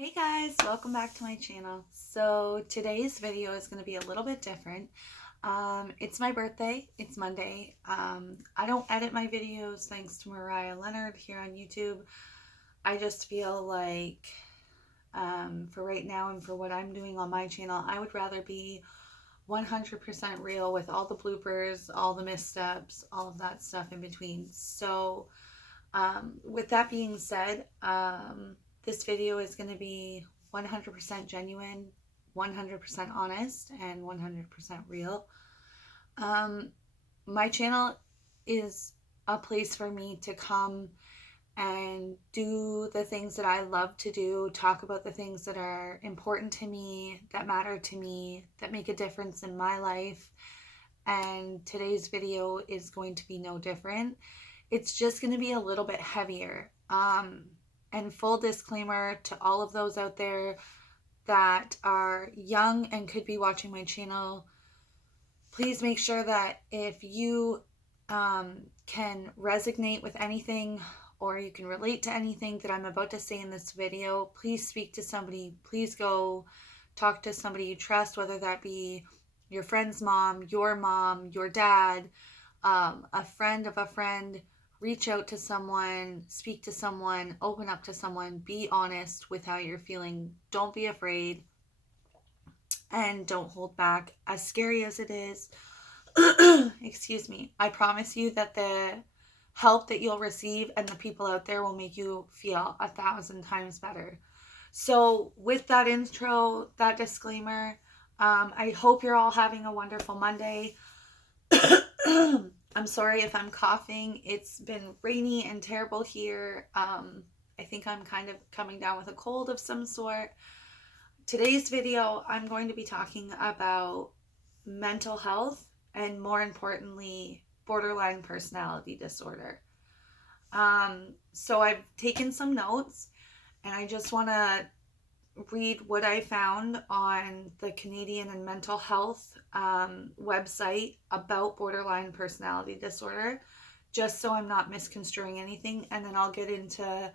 Hey guys, welcome back to my channel. So today's video is going to be a little bit different. It's my birthday. It's Monday. I don't edit my videos thanks to Mariah Leonard here on YouTube. I just feel like for right now and for what I'm doing on my channel, I would rather be 100% real with all the bloopers, all the missteps, all of that stuff in between. So with that being said, this video is going to be 100% genuine, 100% honest, and 100% real. My channel is a place for me to come and do the things that I love to do, talk about the things that are important to me, that matter to me, that make a difference in my life. And today's video is going to be no different. It's just going to be a little bit heavier. And full disclaimer to all of those out there that are young and could be watching my channel, please make sure that if you can resonate with anything or you can relate to anything that I'm about to say in this video, please speak to somebody. Please go talk to somebody you trust, whether that be your friend's mom, your dad, a friend of a friend. Reach out to someone, speak to someone, open up to someone, be honest with how you're feeling. Don't be afraid and don't hold back. As scary as it is, excuse me, I promise you that the help that you'll receive and the people out there will make you feel 1,000 times better. So with that intro, that disclaimer, I hope you're all having a wonderful Monday. I'm sorry if I'm coughing. It's been rainy and terrible here. I think I'm kind of coming down with a cold of some sort. Today's video, I'm going to be talking about mental health and, more importantly, borderline personality disorder. So I've taken some notes and I just want to read what I found on the Canadian and Mental Health website about borderline personality disorder, just so I'm not misconstruing anything. And then I'll get into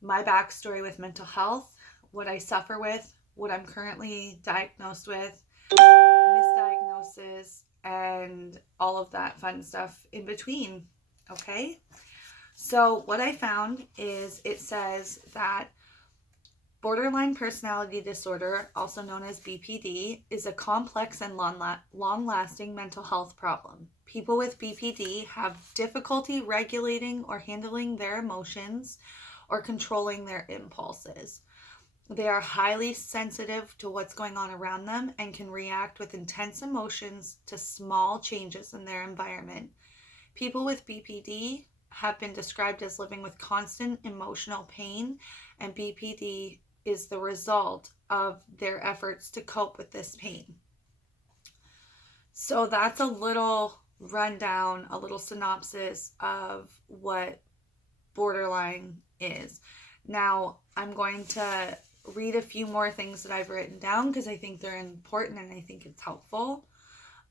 my backstory with mental health, what I suffer with, what I'm currently diagnosed with, misdiagnosis, and all of that fun stuff in between. Okay? So what I found is it says that borderline personality disorder, also known as BPD, is a complex and long-lasting mental health problem. People with BPD have difficulty regulating or handling their emotions or controlling their impulses. They are highly sensitive to what's going on around them and can react with intense emotions to small changes in their environment. People with BPD have been described as living with constant emotional pain, and BPD is the result of their efforts to cope with this pain. So that's a little rundown, a little synopsis of what borderline is. Now, I'm going to read a few more things that I've written down because I think they're important and I think it's helpful.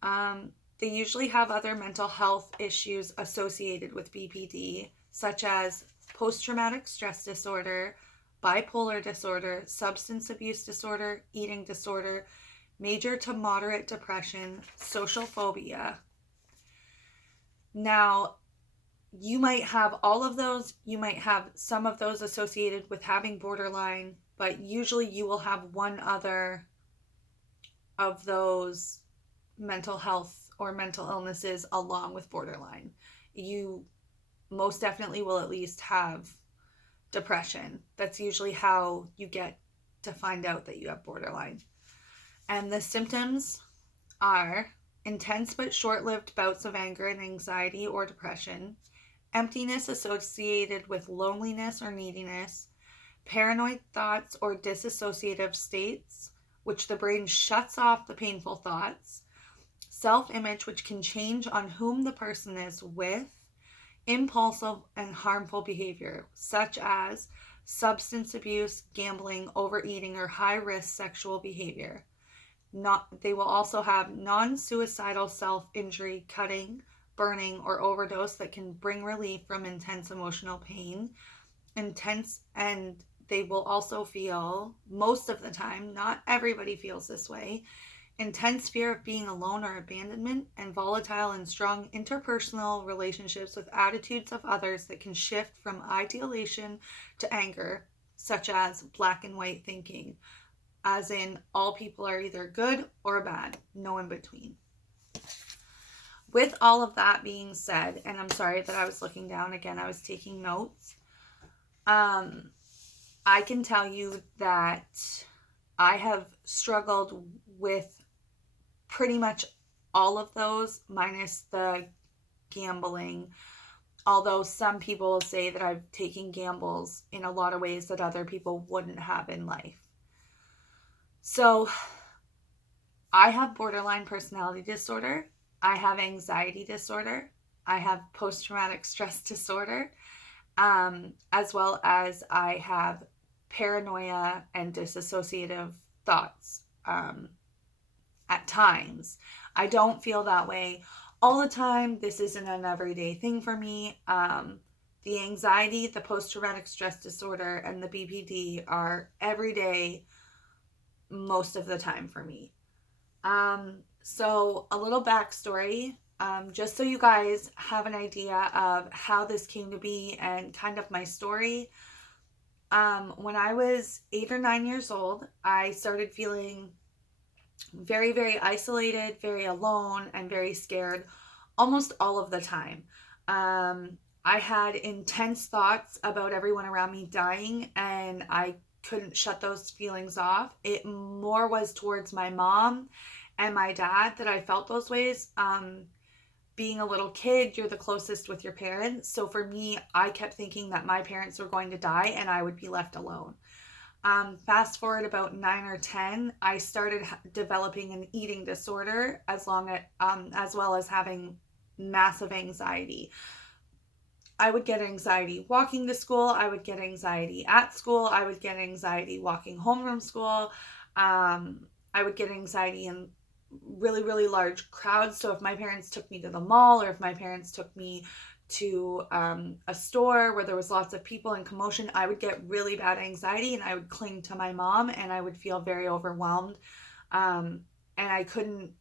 They usually have other mental health issues associated with BPD, such as post-traumatic stress disorder, bipolar disorder, substance abuse disorder, eating disorder, major to moderate depression, social phobia. Now, you might have all of those. You might have some of those associated with having borderline, but usually you will have one other of those mental health or mental illnesses along with borderline. You most definitely will at least have depression. That's usually how you get to find out that you have borderline. And the symptoms are intense but short-lived bouts of anger and anxiety or depression, emptiness associated with loneliness or neediness, paranoid thoughts or dissociative states, which the brain shuts off the painful thoughts, self-image, which can change on whom the person is with, impulsive and harmful behavior, such as substance abuse, gambling, overeating, or high-risk sexual behavior. They will also have non-suicidal self-injury, cutting, burning, or overdose that can bring relief from intense emotional pain, intense and they will also feel, most of the time, not everybody feels this way, intense fear of being alone or abandonment, and volatile and strong interpersonal relationships with attitudes of others that can shift from ideation to anger, such as black and white thinking, as in all people are either good or bad, no in between. With all of that being said, and I'm sorry that I was looking down again, I was taking notes. I can tell you that I have struggled with pretty much all of those, minus the gambling. Although some people say that I've taken gambles in a lot of ways that other people wouldn't have in life. So I have borderline personality disorder. I have anxiety disorder. I have post-traumatic stress disorder, as well as I have paranoia and dissociative thoughts at times. I don't feel that way all the time. This isn't an everyday thing for me. The anxiety, the post-traumatic stress disorder, and the BPD are everyday most of the time for me. So a little backstory, just so you guys have an idea of how this came to be and kind of my story. When I was 8 or 9 years old, I started feeling very, very isolated, very alone, and very scared almost all of the time. I had intense thoughts about everyone around me dying, and I couldn't shut those feelings off. It more was towards my mom and my dad that I felt those ways. Being a little kid, you're the closest with your parents. So for me, I kept thinking that my parents were going to die and I would be left alone. Fast forward about 9 or 10, I started developing an eating disorder as well as having massive anxiety. I would get anxiety walking to school. I would get anxiety at school. I would get anxiety walking home from school. I would get anxiety in really, really large crowds. So if my parents took me to the mall, or if my parents took me to a store where there was lots of people and commotion, I would get really bad anxiety and I would cling to my mom and I would feel very overwhelmed. And I couldn't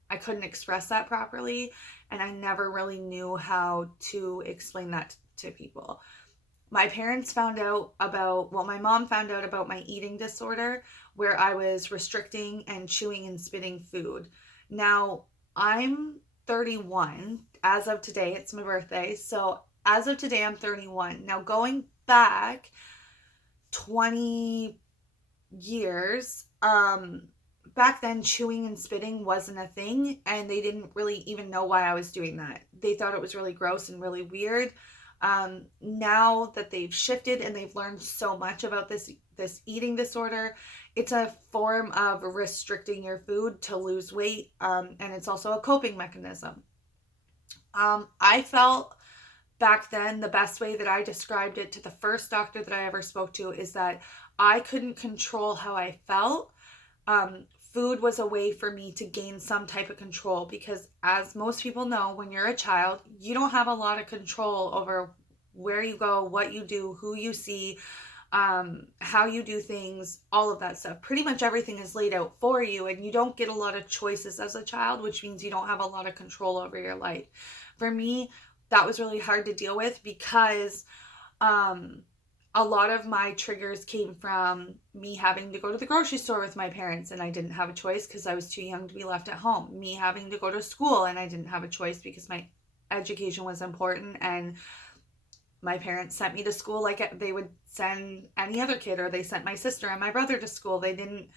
express that properly. And I never really knew how to explain that to people. My mom found out about my eating disorder, where I was restricting and chewing and spitting food. Now, I'm 31 as of today. It's my birthday. So as of today, I'm 31. Now, going back 20 years, back then chewing and spitting wasn't a thing, and they didn't really even know why I was doing that. They thought it was really gross and really weird. Now that they've shifted and they've learned so much about this eating disorder, it's a form of restricting your food to lose weight, and it's also a coping mechanism. I felt back then the best way that I described it to the first doctor that I ever spoke to is that I couldn't control how I felt. Food was a way for me to gain some type of control, because as most people know, when you're a child, you don't have a lot of control over where you go, what you do, who you see, how you do things, all of that stuff. Pretty much everything is laid out for you, and you don't get a lot of choices as a child, which means you don't have a lot of control over your life. For me, that was really hard to deal with, because a lot of my triggers came from me having to go to the grocery store with my parents and I didn't have a choice because I was too young to be left at home. Me having to go to school and I didn't have a choice because my education was important, and my parents sent me to school like they would send any other kid, or they sent my sister and my brother to school. They didn't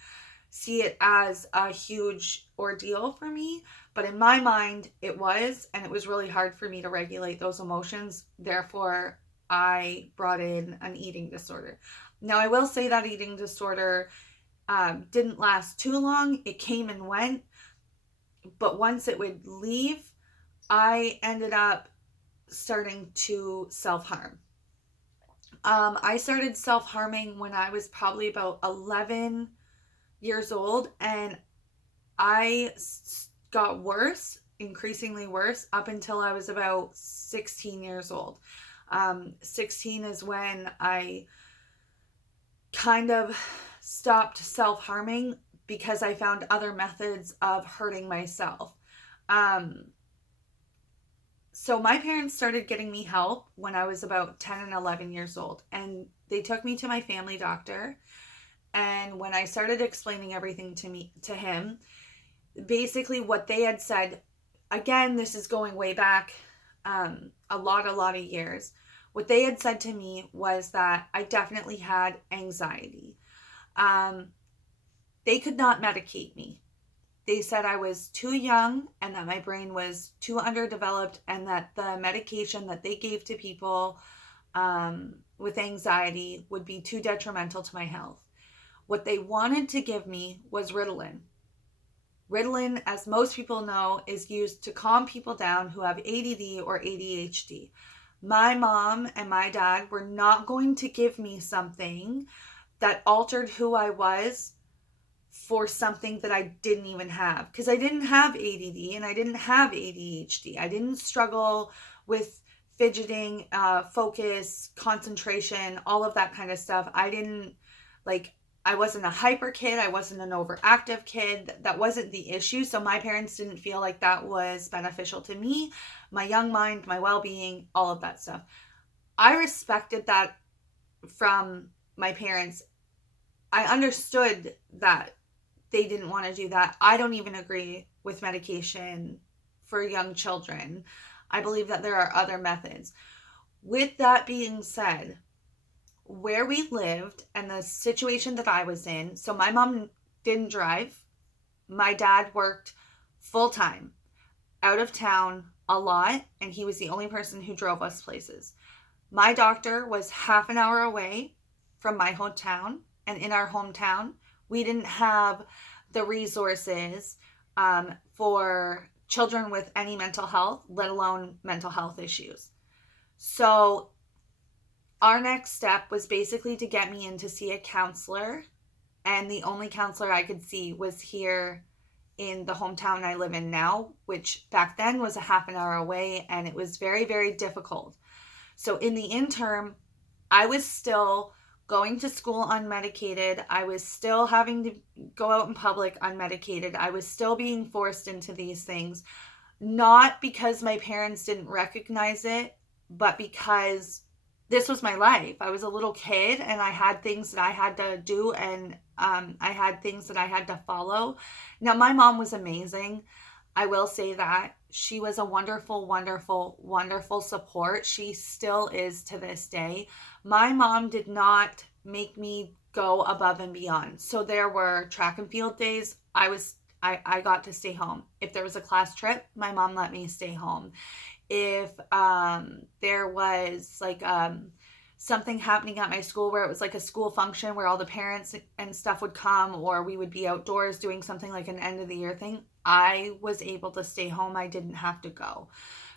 see it as a huge ordeal for me, but in my mind it was, and it was really hard for me to regulate those emotions. Therefore, I brought in an eating disorder. Now, I will say that eating disorder didn't last too long. It came and went, but once it would leave, I ended up starting to self-harm. I started self-harming when I was probably about 11 years old, and I got worse, increasingly worse, up until I was about 16 years old. 16 is when I kind of stopped self-harming because I found other methods of hurting myself. Um, so my parents started getting me help when I was about 10 and 11 years old, and they took me to my family doctor. And when I started explaining everything to him, basically what they had said, again, this is going way back, a lot of years. What they had said to me was that I definitely had anxiety. Um, they could not medicate me. They said I was too young and that my brain was too underdeveloped, and that the medication that they gave to people with anxiety would be too detrimental to my health. What they wanted to give me was Ritalin. Ritalin, as most people know, is used to calm people down who have ADD or ADHD. My mom and my dad were not going to give me something that altered who I was for something that I didn't even have, because I didn't have ADD and I didn't have ADHD. I didn't struggle with fidgeting, focus, concentration, all of that kind of stuff. I wasn't a hyper kid. I wasn't an overactive kid. That wasn't the issue. So my parents didn't feel like that was beneficial to me, my young mind, my well-being, all of that stuff. I respected that from my parents. I understood that they didn't want to do that. I don't even agree with medication for young children. I believe that there are other methods. With that being said, where we lived and the situation that I was in, so my mom didn't drive. My dad worked full time, out of town a lot, and he was the only person who drove us places. My doctor was half an hour away from my hometown, and in our hometown, we didn't have the resources for children with any mental health, let alone mental health issues. So our next step was basically to get me in to see a counselor, and the only counselor I could see was here in the hometown I live in now, which back then was a half an hour away, and it was very, very difficult. So in the interim, I was still going to school unmedicated. I was still having to go out in public unmedicated. I was still being forced into these things, not because my parents didn't recognize it, but because this was my life. I was a little kid and I had things that I had to do, and I had things that I had to follow. Now, my mom was amazing. I will say that. She was a wonderful, wonderful, wonderful support. She still is to this day. My mom did not make me go above and beyond. So there were track and field days. I got to stay home. If there was a class trip, my mom let me stay home. If there was something happening at my school where it was like a school function where all the parents and stuff would come, or we would be outdoors doing something like an end of the year thing, I was able to stay home. I didn't have to go.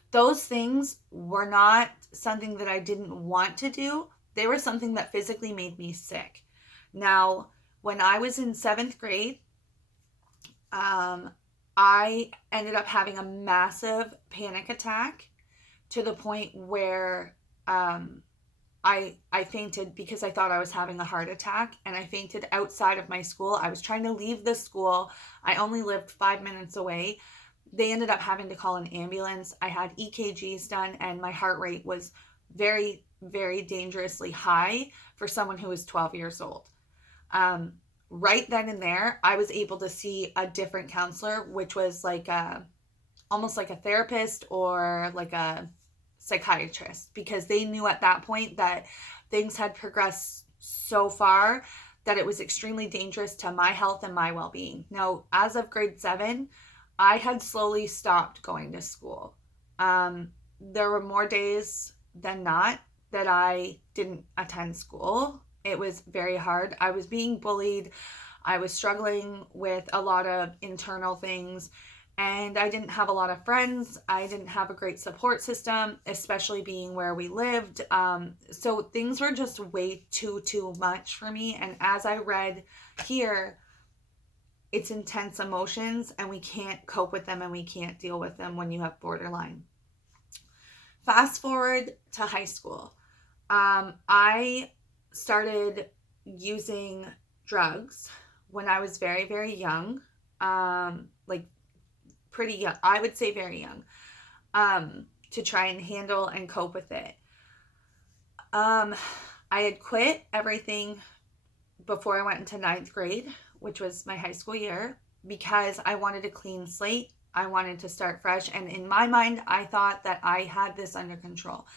Those things were not something that I didn't want to do. They were something that physically made me sick. Now, when I was in 7th grade, I ended up having a massive panic attack to the point where I fainted because I thought I was having a heart attack, and I fainted outside of my school. I was trying to leave the school. I only lived 5 minutes away. They ended up having to call an ambulance. I had EKGs done, and my heart rate was very, very dangerously high for someone who was 12 years old. Right then and there, I was able to see a different counselor, which was almost like a therapist or like a psychiatrist, because they knew at that point that things had progressed so far that it was extremely dangerous to my health and my well-being. Now, as of grade 7, I had slowly stopped going to school. There were more days than not that I didn't attend school. It was very hard. I was being bullied. I was struggling with a lot of internal things, and I didn't have a lot of friends. I didn't have a great support system, especially being where we lived. So things were just way too much for me. And as I read here, it's intense emotions, and we can't cope with them and we can't deal with them when you have borderline. Fast forward to high school. I started using drugs when I was very, very young, like pretty young, I would say very young, to try and handle and cope with it. I had quit everything before I went into ninth grade, which was my high school year, because I wanted a clean slate. I wanted to start fresh. And in my mind, I thought that I had this under control.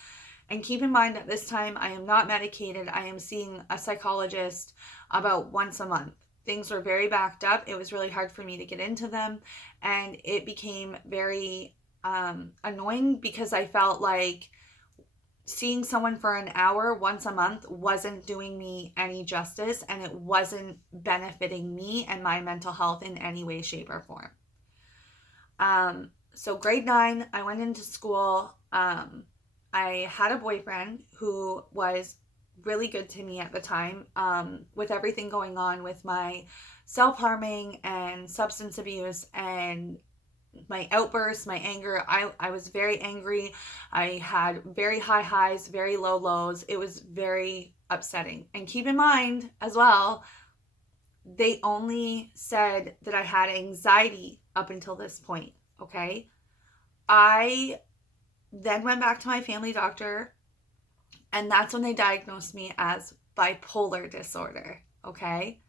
And keep in mind, at this time, I am not medicated. I am seeing a psychologist about once a month. Things were very backed up. It was really hard for me to get into them. And it became very annoying because I felt like seeing someone for an hour once a month wasn't doing me any justice, and it wasn't benefiting me and my mental health in any way, shape, or form. So grade 9, I went into school. I had a boyfriend who was really good to me at the time, with everything going on with my self-harming and substance abuse and my outbursts, my anger. I was very angry. I had very high highs, very low lows. It was very upsetting. And keep in mind as well, they only said that I had anxiety up until this point, okay? I then went back to my family doctor, and that's when they diagnosed me as bipolar disorder, okay?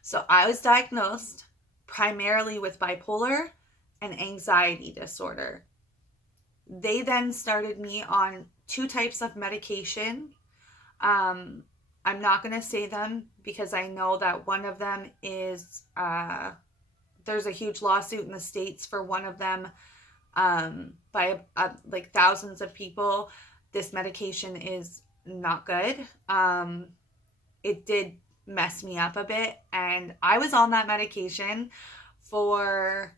So I was diagnosed primarily with bipolar and anxiety disorder. They then started me on 2 types of medication. I'm not going to say them because I know that one of them is, there's a huge lawsuit in the States for one of them, by like thousands of people. This medication is not good. It did mess me up a bit, and I was on that medication for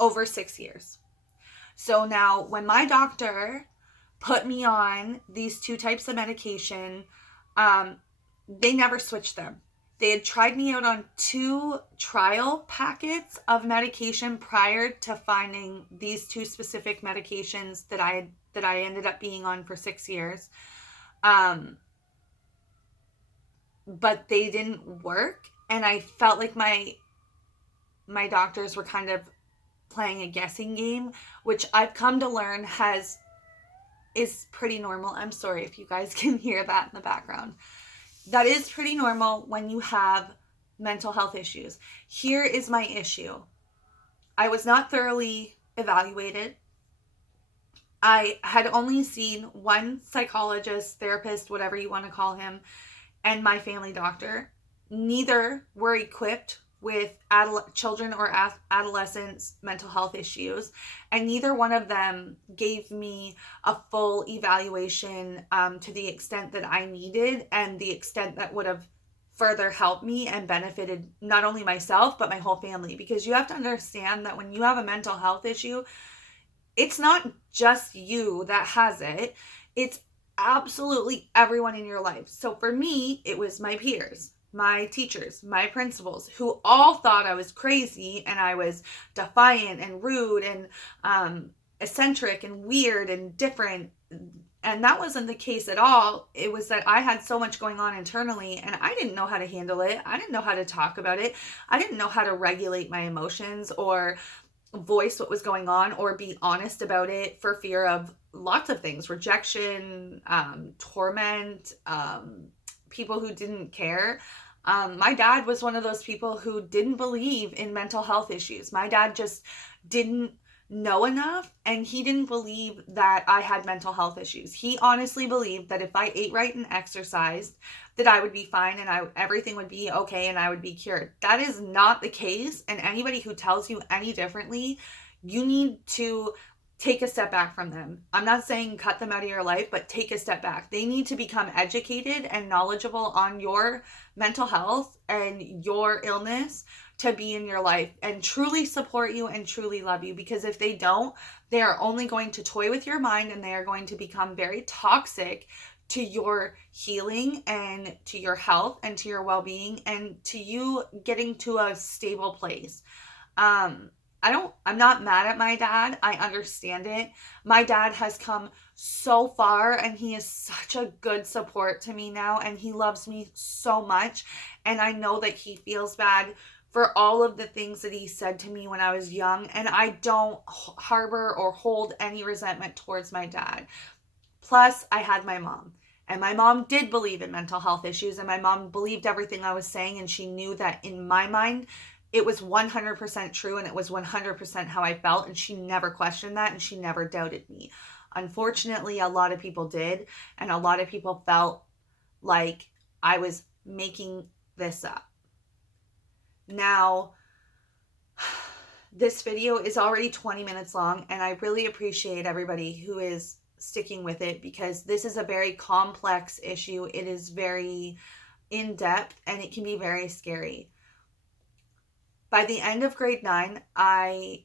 over 6 years. So now when my doctor put me on these 2 types of medication, they never switched them. They had tried me out on 2 trial packets of medication prior to finding these 2 specific medications that I ended up being on for 6 years. But they didn't work, and I felt like my doctors were kind of playing a guessing game, which I've come to learn is pretty normal. I'm sorry if you guys can hear that in the background. That is pretty normal when you have mental health issues. Here is my issue. I was not thoroughly evaluated. I had only seen one psychologist, therapist, whatever you want to call him, and my family doctor. Neither were equipped with children or adolescents' mental health issues, and neither one of them gave me a full evaluation to the extent that I needed and the extent that would have further helped me and benefited not only myself but my whole family. Because you have to understand that when you have a mental health issue, it's not just you that has it. It's absolutely everyone in your life. So for me, it was my peers, my teachers, my principals, who all thought I was crazy and I was defiant and rude and eccentric and weird and different. And that wasn't the case at all. It was that I had so much going on internally and I didn't know how to handle it. I didn't know how to talk about it. I didn't know how to regulate my emotions or voice what was going on or be honest about it, for fear of lots of things: rejection, torment, people who didn't care. My dad was one of those people who didn't believe in mental health issues. My dad just didn't know enough, and he didn't believe that I had mental health issues. He honestly believed that if I ate right and exercised, that I would be fine and everything would be okay and I would be cured. That is not the case, and anybody who tells you any differently, you need to take a step back from them. I'm not saying cut them out of your life, but take a step back. They need to become educated and knowledgeable on your mental health and your illness to be in your life and truly support you and truly love you. Because if they don't, they are only going to toy with your mind, and they are going to become very toxic to your healing and to your health and to your well-being and to you getting to a stable place. I'm not mad at my dad. I understand it. My dad has come so far and he is such a good support to me now and he loves me so much. And I know that he feels bad for all of the things that he said to me when I was young. And I don't harbor or hold any resentment towards my dad. Plus, I had my mom. And my mom did believe in mental health issues, and my mom believed everything I was saying, and she knew that in my mind, it was 100% true and it was 100% how I felt, and she never questioned that and she never doubted me. Unfortunately, a lot of people did, and a lot of people felt like I was making this up. Now, this video is already 20 minutes long, and I really appreciate everybody who is sticking with it because this is a very complex issue. It is very in-depth and it can be very scary. By the end of grade 9, I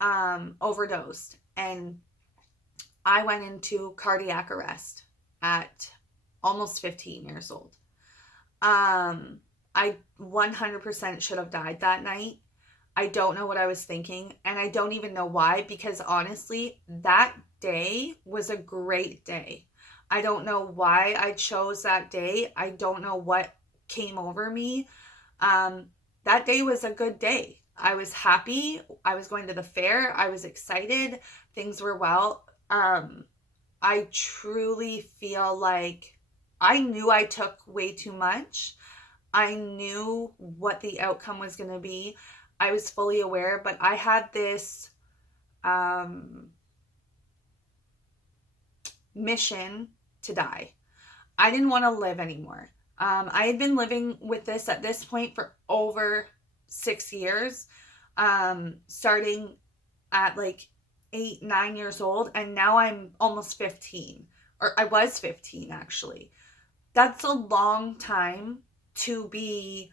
overdosed and I went into cardiac arrest at almost 15 years old. I 100% should have died that night. I don't know what I was thinking, and I don't even know why, because honestly, that day was a great day. I don't know why I chose that day. I don't know what came over me. That day was a good day. I was happy. I was going to the fair. I was excited. Things were well. I truly feel like I knew I took way too much. I knew what the outcome was going to be. I was fully aware, but I had this mission to die. I didn't want to live anymore. I had been living with this at this point for over 6 years, starting at like 8, 9 years old, and now I'm almost 15, or I was 15 actually. That's a long time to be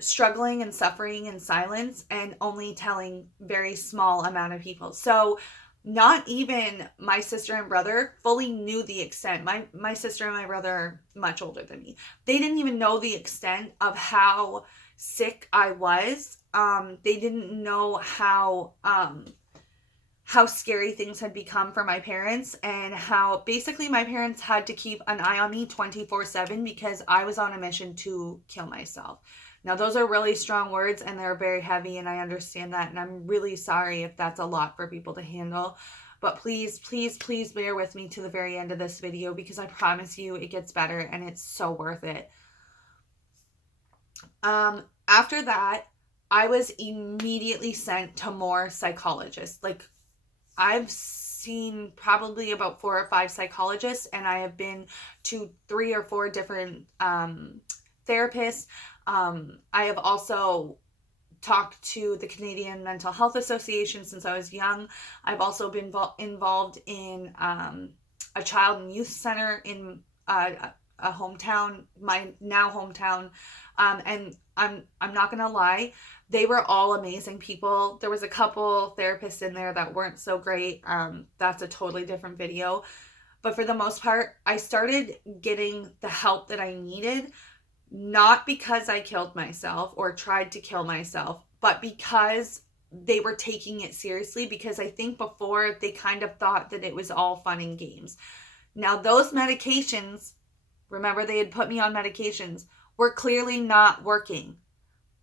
struggling and suffering in silence and only telling very small amount of people. So not even my sister and brother fully knew the extent. My sister and my brother are much older than me. They didn't even know the extent of how sick I was. They didn't know how scary things had become for my parents, and how basically my parents had to keep an eye on me 24/7 because I was on a mission to kill myself. Now, those are really strong words and they're very heavy, and I understand that, and I'm really sorry if that's a lot for people to handle. But please, please, please bear with me to the very end of this video because I promise you it gets better and it's so worth it. After that, I was immediately sent to more psychologists. Like, I've seen probably about 4 or 5 psychologists, and I have been to 3 or 4 different therapists. I have also talked to the Canadian Mental Health Association since I was young. I've also been involved in a child and youth center in a hometown, my now hometown. And I'm not gonna lie, they were all amazing people. There was a couple therapists in there that weren't so great. That's a totally different video. But for the most part, I started getting the help that I needed, not because I killed myself or tried to kill myself, but because they were taking it seriously, because I think before they kind of thought that it was all fun and games. Now, those medications, remember they had put me on medications, were clearly not working.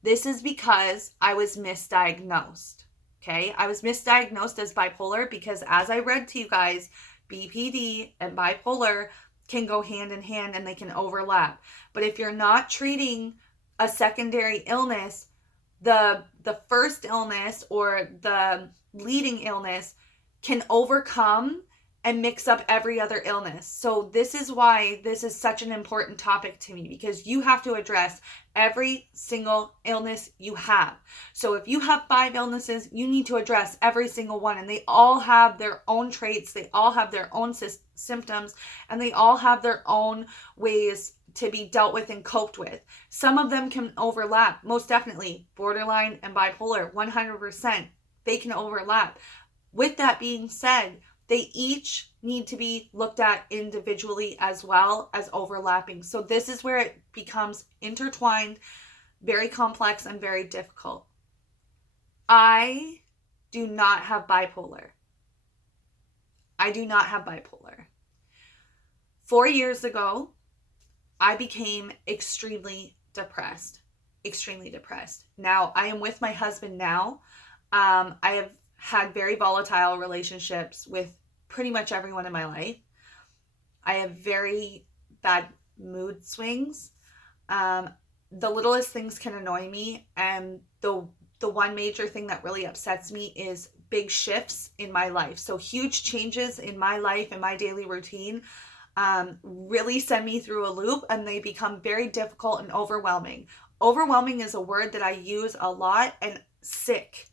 This is because I was misdiagnosed, okay? I was misdiagnosed as bipolar because, as I read to you guys, BPD and bipolar can go hand in hand and they can overlap. But if you're not treating a secondary illness, the first illness or the leading illness can overcome and mix up every other illness. So this is why this is such an important topic to me, because you have to address every single illness you have. So if you have 5 illnesses, you need to address every single one, and they all have their own traits, they all have their own symptoms, and they all have their own ways to be dealt with and coped with. Some of them can overlap, most definitely. Borderline and bipolar, 100%, they can overlap. With that being said, they each need to be looked at individually as well as overlapping. So this is where it becomes intertwined, very complex, and very difficult. I do not have bipolar. I do not have bipolar. 4 years ago, I became extremely depressed. Extremely depressed. Now, I am with my husband now. I have had very volatile relationships with pretty much everyone in my life. I have very bad mood swings. The littlest things can annoy me, and the one major thing that really upsets me is big shifts in my life. So huge changes in my life and my daily routine really send me through a loop, and they become very difficult and overwhelming. Overwhelming is a word that I use a lot, and sick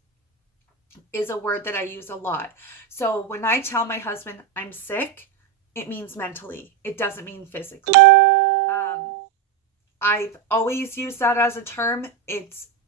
is a word that I use a lot. So when I tell my husband I'm sick, it means mentally. It doesn't mean physically. I've always used that as a term.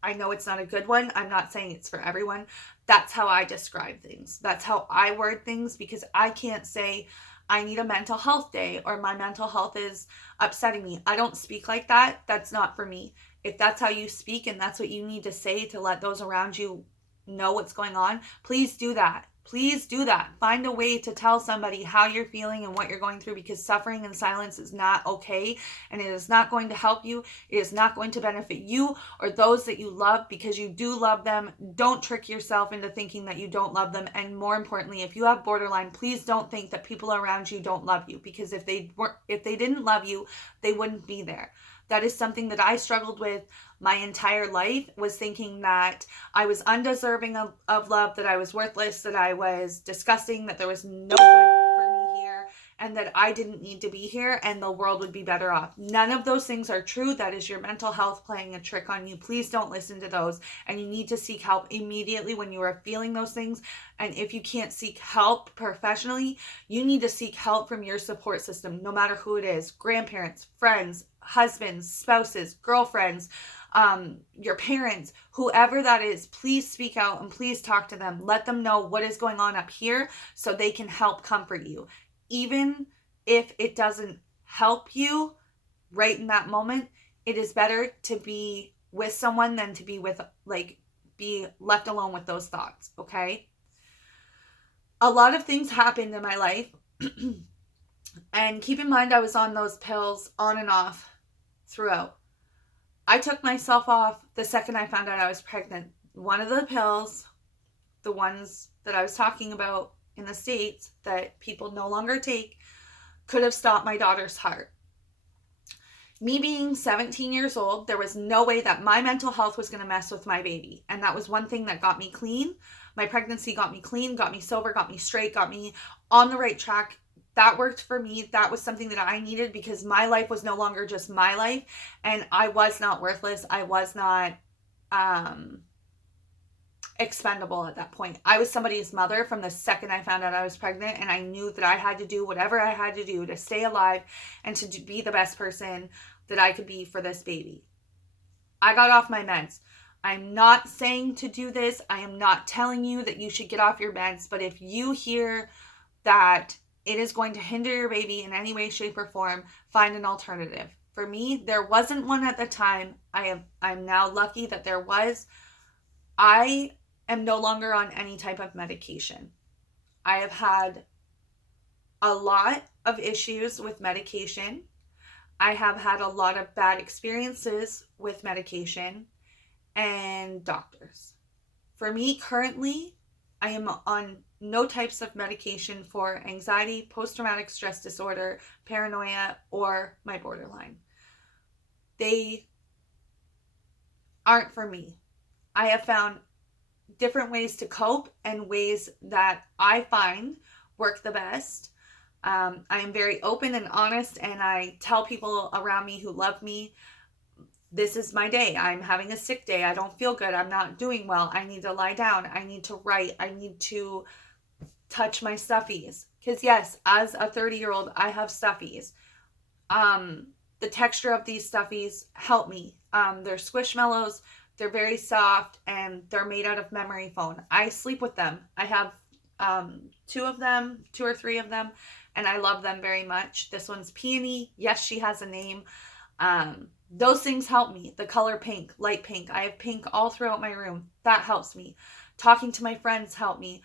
I know it's not a good one. I'm not saying it's for everyone. That's how I describe things. That's how I word things, because I can't say I need a mental health day or my mental health is upsetting me. I don't speak like that. That's not for me. If that's how you speak and that's what you need to say to let those around you know what's going on, please do that. Please do that. Find a way to tell somebody how you're feeling and what you're going through, because suffering in silence is not okay, and it is not going to help you. It is not going to benefit you or those that you love, because you do love them. Don't trick yourself into thinking that you don't love them. And more importantly, if you have borderline, please don't think that people around you don't love you, because if they didn't love you, they wouldn't be there. That is something that I struggled with my entire life, was thinking that I was undeserving of love, that I was worthless, that I was disgusting, that there was no good for me here, and that I didn't need to be here and the world would be better off. None of those things are true. That is your mental health playing a trick on you. Please don't listen to those. And you need to seek help immediately when you are feeling those things. And if you can't seek help professionally, you need to seek help from your support system, no matter who it is: grandparents, friends, husbands, spouses, girlfriends, your parents, whoever that is. Please speak out and please talk to them. Let them know what is going on up here so they can help comfort you. Even if it doesn't help you right in that moment, it is better to be with someone than to be be left alone with those thoughts, okay? A lot of things happened in my life. And keep in mind, I was on those pills on and off throughout. I took myself off the second I found out I was pregnant. One of the pills, the ones that I was talking about in the States that people no longer take, could have stopped my daughter's heart. Me being 17 years old, there was no way that my mental health was going to mess with my baby. And that was one thing that got me clean. My pregnancy got me clean, got me sober, got me straight, got me on the right track. That worked for me. That was something that I needed, because my life was no longer just my life, and I was not worthless. I was not expendable at that point. I was somebody's mother from the second I found out I was pregnant, and I knew that I had to do whatever I had to do to stay alive and to be the best person that I could be for this baby. I got off my meds. I'm not saying to do this. I am not telling you that you should get off your meds, but if you hear that it is going to hinder your baby in any way, shape, or form, find an alternative. For me, there wasn't one at the time. I'm now lucky that there was. I am no longer on any type of medication. I have had a lot of issues with medication. I have had a lot of bad experiences with medication and doctors. For me, currently, I am on no types of medication for anxiety, post-traumatic stress disorder, paranoia, or my borderline. They aren't for me. I have found different ways to cope and ways that I find work the best. I am very open and honest, and I tell people around me who love me, this is my day. I'm having a sick day. I don't feel good. I'm not doing well. I need to lie down. I need to write. I need to touch my stuffies. Because yes, as a 30-year-old, I have stuffies. The texture of these stuffies help me. They're Squishmallows. They're very soft, and they're made out of memory foam. I sleep with them. I have two or three of them, and I love them very much. This one's Peony. Yes, she has a name. Those things help me. The color pink, light pink. I have pink all throughout my room. That helps me. Talking to my friends help me.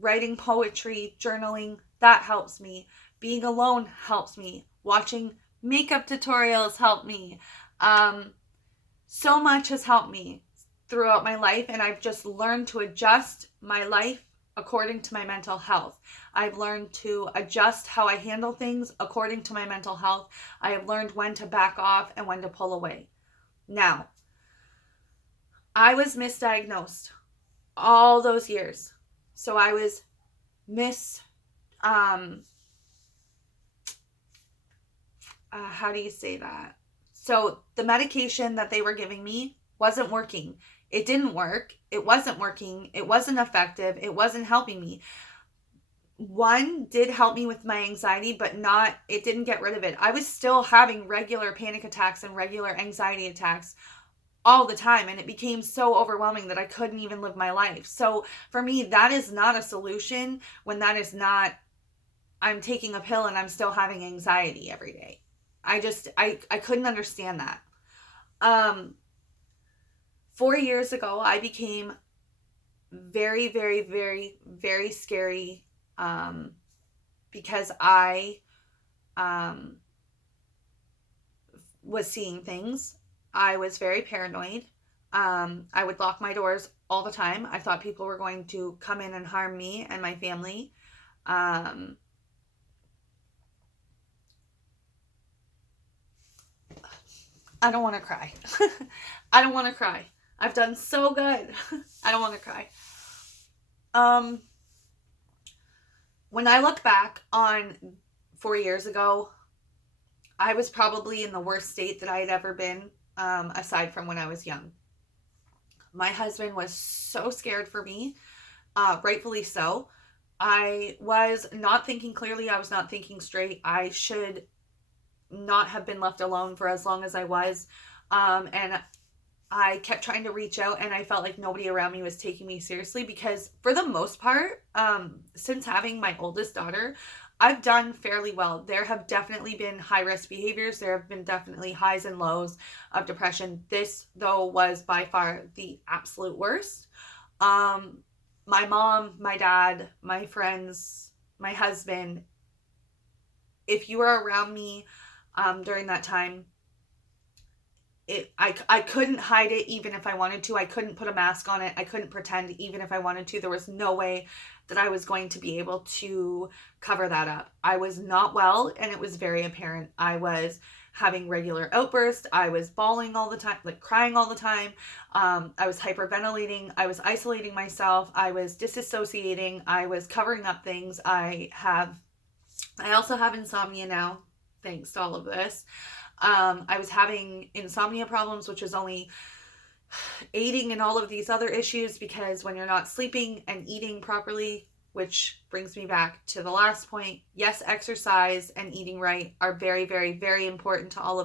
Writing poetry, journaling, that helps me. Being alone helps me. Watching makeup tutorials help me. So much has helped me throughout my life, and I've just learned to adjust my life according to my mental health. I've learned to adjust how I handle things according to my mental health. I have learned when to back off and when to pull away. Now, I was misdiagnosed all those years. So I was how do you say that? So the medication that they were giving me wasn't working. It didn't work. It wasn't working. It wasn't effective. It wasn't helping me. One did help me with my anxiety, but it didn't get rid of it. I was still having regular panic attacks and regular anxiety attacks all the time, and it became so overwhelming that I couldn't even live my life. So for me, that is not a solution when that is not, I'm taking a pill and I'm still having anxiety every day. I couldn't understand that. 4 years ago, I became very, very, very, very scary because I was seeing things. I was very paranoid. I would lock my doors all the time. I thought people were going to come in and harm me and my family. I don't want to cry. I don't want to cry. I've done so good. I don't want to cry. When I look back on 4 years ago, I was probably in the worst state that I had ever been, aside from when I was young. My husband was so scared for me, rightfully so. I was not thinking clearly. I was not thinking straight. I should not have been left alone for as long as I was. And I kept trying to reach out, and I felt like nobody around me was taking me seriously because for the most part, since having my oldest daughter, I've done fairly well. There have definitely been high risk behaviors. There have been definitely highs and lows of depression. This, though, was by far the absolute worst. My mom, my dad, my friends, my husband, if you were around me during that time, I couldn't hide it even if I wanted to. I couldn't put a mask on it. I couldn't pretend even if I wanted to. There was no way that I was going to be able to cover that up. I was not well, and it was very apparent. I was having regular outbursts. I was bawling all the time, like crying all the time. I was hyperventilating. I was isolating myself. I was disassociating. I was covering up things. I also have insomnia now, thanks to all of this. I was having insomnia problems, which was only aiding in all of these other issues because when you're not sleeping and eating properly, which brings me back to the last point, yes, exercise and eating right are very, very, very important to all of